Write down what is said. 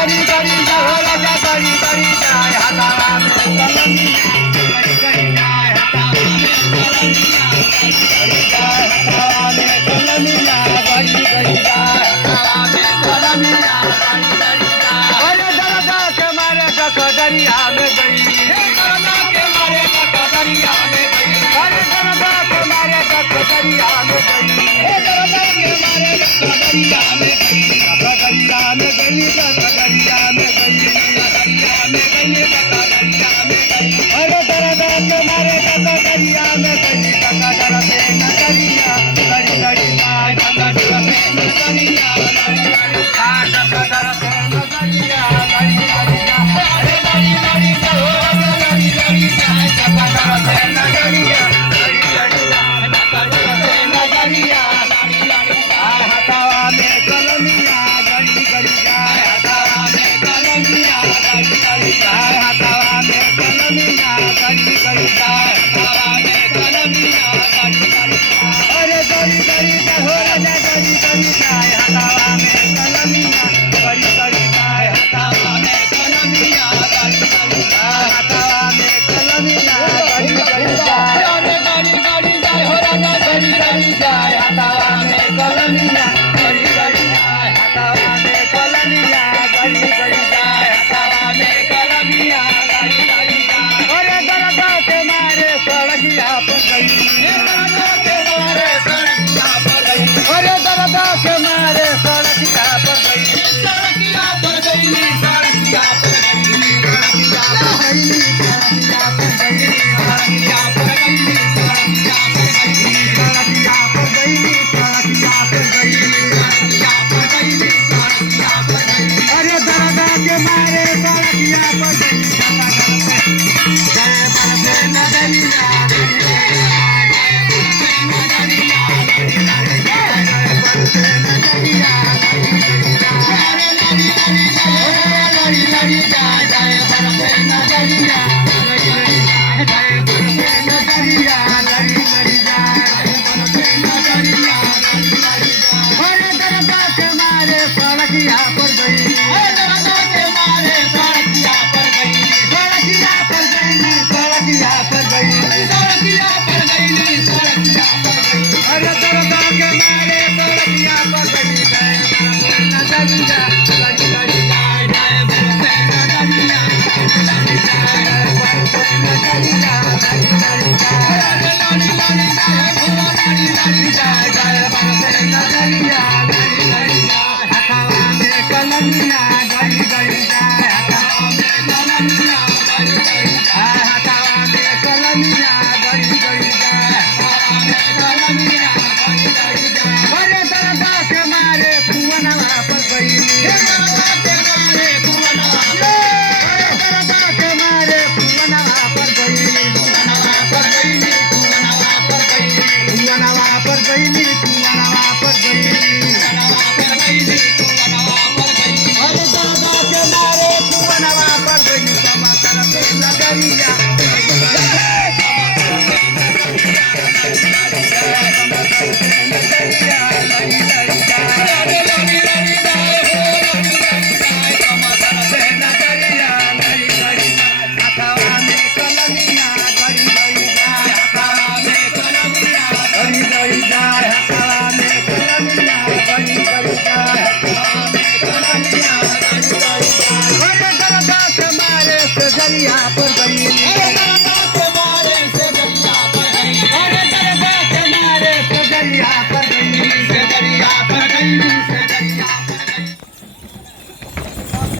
गरी गरी जाय हो राजा गरी गरी जाय हातावा में कलमिया गरी गरी जाय हातावा में कलमिया गरी गरी जाय हातावा में कलमिया गरी गरी जाय हातावा में कलमिया गरी गरी जाय अरे दरदा के मारे दरिया में गई दरदा के मारे दरिया में गई अरे दरदा के मारे दरिया में गई दरदा के मारे दरिया में गई दरिया में गई दरिया में गई दरिया में गई दरिया में गई अरे दरदा के मारे दरिया में गई दरदा से नजरिया गड़ी गड़ी जाए दरदा से नजरिया गड़ी गड़ी जाए दरदा से नजरिया गड़ी गड़ी जाए अरे गड़ी गड़ी जाओ गड़ी गड़ी जाए दरदा से नजरिया गड़ी गड़ी जाए दरदा से नजरिया गड़ी गड़ी जाए हटावा में कलमिया गड़ी गड़ी जाए हटावा में कलमिया गड़ी गड़ी जाए हटावा में कलमिया गड़ी गड़ी जाए हटावा में कलमिया गड़ी गड़ी जाए अरे गड़ी गड़ी हो राजा गड़ी गड़ी जाए हटावा में कलमिया गड़ी गड़ी जाए हटावा में कलमिया गड़ी गड़ी जाए हटावा में कलमिया गड़ी गड़ी जाए अरे गड़ी गड़ी जाए हो राजा गड़ी गड़ी जाए हटावा में कलमिया गड़ी गड़ी जाए हटावा में कलमिया गड़ी गड़ी जाए हटावा में कलमिया गड़ी गड़ी जाए अरे दरदा के मारे सड़किया पर गई दरदा के मारे सड़किया पर गई अरे दरदा के मारे सड़किया पर गई सड़किया पर गई सड़किया पर गई सड़किया पर गई सड़किया पर गई सड़किया पर गई सड़किया पर गई सड़किया पर गई सड़किया पर गई सड़किया पर गई सड़किया पर गई अरे दरदा के मारे सड़किया पर गई जय बरसे नजरिया पर गई